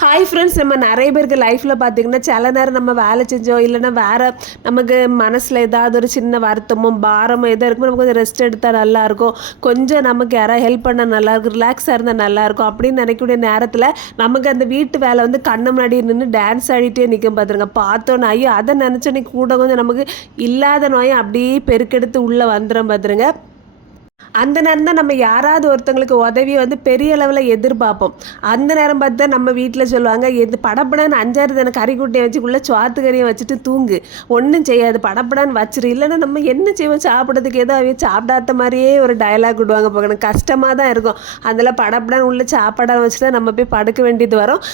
Hi friends நம்ம நிறைய பேருக்கு லைஃப்பில் பார்த்தீங்கன்னா சில நேரம் நம்ம வேலை செஞ்சோம் இல்லைன்னா வேறு நமக்கு மனசில் ஏதாவது ஒரு சின்ன வருத்தமும் பாரமோ எதாவது இருக்கும் நமக்கு கொஞ்சம் ரெஸ்ட் எடுத்தால் நல்லாயிருக்கும் கொஞ்சம் நமக்கு யாராவது ஹெல்ப் பண்ணால் நல்லாயிருக்கும் ரிலாக்ஸாக இருந்தால் நல்லாயிருக்கும் அப்படின்னு நினைக்கக்கூடிய நேரத்தில் நமக்கு அந்த வீட்டு வேலை வந்து கண்ணு முன்னாடி நின்று டான்ஸ் ஆடிட்டே நிற்கும் பார்த்துருங்க பார்த்தோன்னு ஐயோ அதை நினச்சோன்னே கூட கொஞ்சம் நமக்கு இல்லாத நோயை அப்படியே பெருக்கெடுத்து உள்ளே வந்துடும் பார்த்துருங்க அந்த நேரம் தான் நம்ம யாராவது ஒருத்தங்களுக்கு உதவியை வந்து பெரிய அளவில் எதிர்பார்ப்போம். அந்த நேரம் பார்த்து தான் நம்ம வீட்டில் சொல்லுவாங்க எது படப்படன்னு அஞ்சாறு தினம் கறி குட்டையை வச்சுக்குள்ளே சுவாத்து கறியை வச்சுட்டு தூங்கு. ஒன்றும் செய்யாது. படப்படான்னு வச்சிரு. இல்லைன்னா நம்ம என்ன செய்வோம்? சாப்பிட்றதுக்கு ஏதோ அவங்க சாப்பிடாத மாதிரியே ஒரு டயலாக் விடுவாங்க போகணும் கஷ்டமாக தான் இருக்கும். அதில் படப்படான்னு உள்ள சாப்பாடாக வச்சு தான் நம்ம போய் படுக்க வேண்டியது வரும்.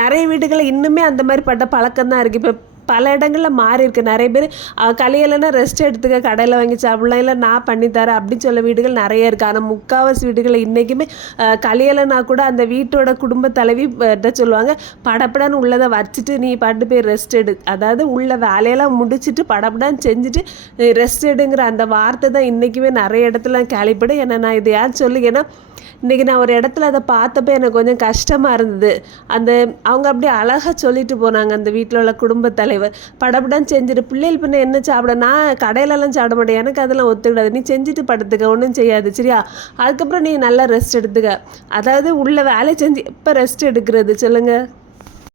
நிறைய வீடுகளில் இன்னுமே அந்த மாதிரி பட்ட பழக்கம் தான் இருக்குது இப்போ பல இடங்களில் மாறி இருக்கு. நிறைய பேர் கலையிலன்னா ரெஸ்ட் எடுத்துக்க கடையில் வாங்கி சாப்பிடலாம். இல்லை நான் பண்ணித்தரேன் அப்படின்னு சொல்ல வீடுகள் நிறைய இருக்குது ஆனால் முக்காவாசி வீடுகளில் இன்றைக்குமே கலையிலனா கூட அந்த வீட்டோட குடும்ப தலைவி சொல்லுவாங்க படப்படான்னு உள்ளதை வச்சுட்டு நீ பாட்டு போய் ரெஸ்ட் எடு. அதாவது உள்ள வேலையெல்லாம் முடிச்சுட்டு படப்படான்னு செஞ்சுட்டு ரெஸ்ட் எடுங்கிற அந்த வார்த்தை தான் இன்றைக்குமே நிறைய இடத்துல கேள்விப்படும் ஏன்னா நான் இதை யார் சொல்லுங்கன்னா இன்றைக்கி நான் ஒரு இடத்துல அதை பார்த்தப்ப எனக்கு கொஞ்சம் கஷ்டமாக இருந்தது. அந்த அவங்க அப்படியே அழகாக சொல்லிட்டு போனாங்க அந்த வீட்டில் உள்ள குடும்பத் தலைவர் படப்படம் செஞ்சுட்டு பிள்ளைகள் பின்ன என்ன சாப்பிட நான் கடையிலலாம் சாப்பிட மாட்டேன். எனக்கு அதெல்லாம் ஒத்துக்கிடாது. நீ செஞ்சுட்டு படுத்துக்க. ஒன்றும் செய்யாது. சரியா? அதுக்கப்புறம் நீ நல்லா ரெஸ்ட் எடுத்துக்க. அதாவது உள்ள வேலை செஞ்சு எப்போ ரெஸ்ட் எடுக்கிறது. சொல்லுங்கள்